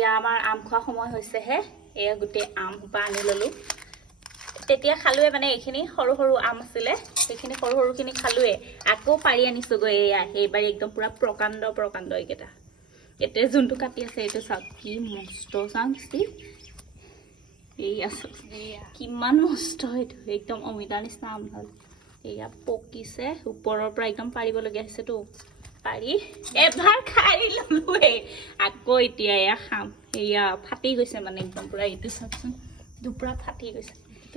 এয়া আমাৰ আম খোৱা সময় হৈছেহে এয়া গোটেই আম সোপা আনি ল'লো তেতিয়া খালোৱে মানে এইখিনি সৰু সৰু আম আছিলে সেইখিনি সৰু সৰুখিনি খালোৱে আকৌ পাৰি আনিছোগৈ এয়া এইবাৰ একদম পুৰা প্ৰকাণ্ড এইকেইটা এতিয়া যোনটো কাটি আছে এইটো চাওক কি মস্ত চাংছি এয়া কিমান মস্ত এইটো একদম অমিতাৰ নিচিনা আম হ'ল এয়া পকিছে ওপৰৰ পৰা একদম পাৰিবলগীয়া হৈছেতো পাৰি এবাৰ খাই ললোৱে আকৌ এতিয়া এয়া খাম এয়া ফাটি গৈছে মানে একদম পুৰা এইটো চাওকচোন দুপুৰা ফাটি গৈছে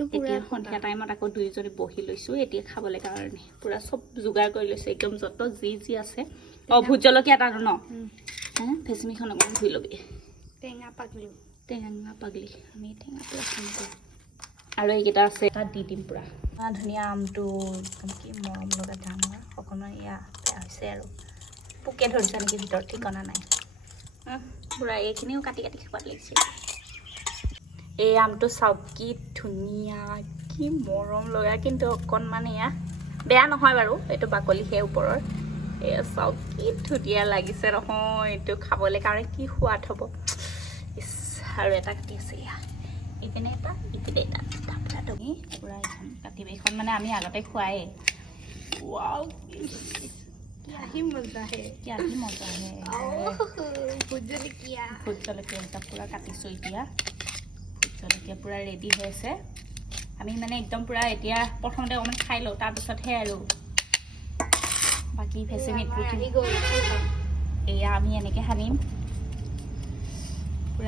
এতিয়া সন্ধিয়া টাইমত আকৌ দুইজনী বহি লৈছোঁ এতিয়া খাবলৈ কাৰণে পুৰা চব যোগাৰ কৰি লৈছোঁ একদম যত যি আছে ভোট জলকীয়া এটা ন ভেচমিখন অকণ ধুই ল'বি টেঙা পাগলি আমি টেঙাটো ৰাখিম আৰু এইকেইটা আছে তাত দি দিম পুৰা ধুনীয়া আমটো একদম কি মৰম লগা ডাঙৰ অকণমান এয়া বেয়া হৈছে আৰু পোকে ধৰিছে নেকি ভিতৰত ঠিকনা নাই পুৰা এইখিনিও কাটি খোৱাত লাগিছিল এই আমটো চাওক কি ধুনীয়া কি মৰম লগা কিন্তু অকণমান এয়া বেয়া নহয় বাৰু এইটো বাকলিহে ওপৰৰ এয়া চাওক কি ধুনীয়া লাগিছে নহয় এইটো খাবলৈ কাৰণে কি সোৱাদ হ'ব ইছ আৰু এটা কাটি আছে এয়া ইপিনে এটা তাৰপৰা তুমি পুৰা এইখন কাটিব এইখন মানে আমি আগতে খুৱাই ৱাও মজা আহে ভোট জলকীয়া এটা পুৰা কাটিছোঁ এতিয়া ভোট জলকীয়া পুৰা ৰেডি হৈ আছে আমি মানে একদম পুৰা এতিয়া প্ৰথমতে অকণমান খাই লওঁ তাৰপিছতহে আৰু বাকী ভেচেমিটো এয়া আমি এনেকৈ সানিম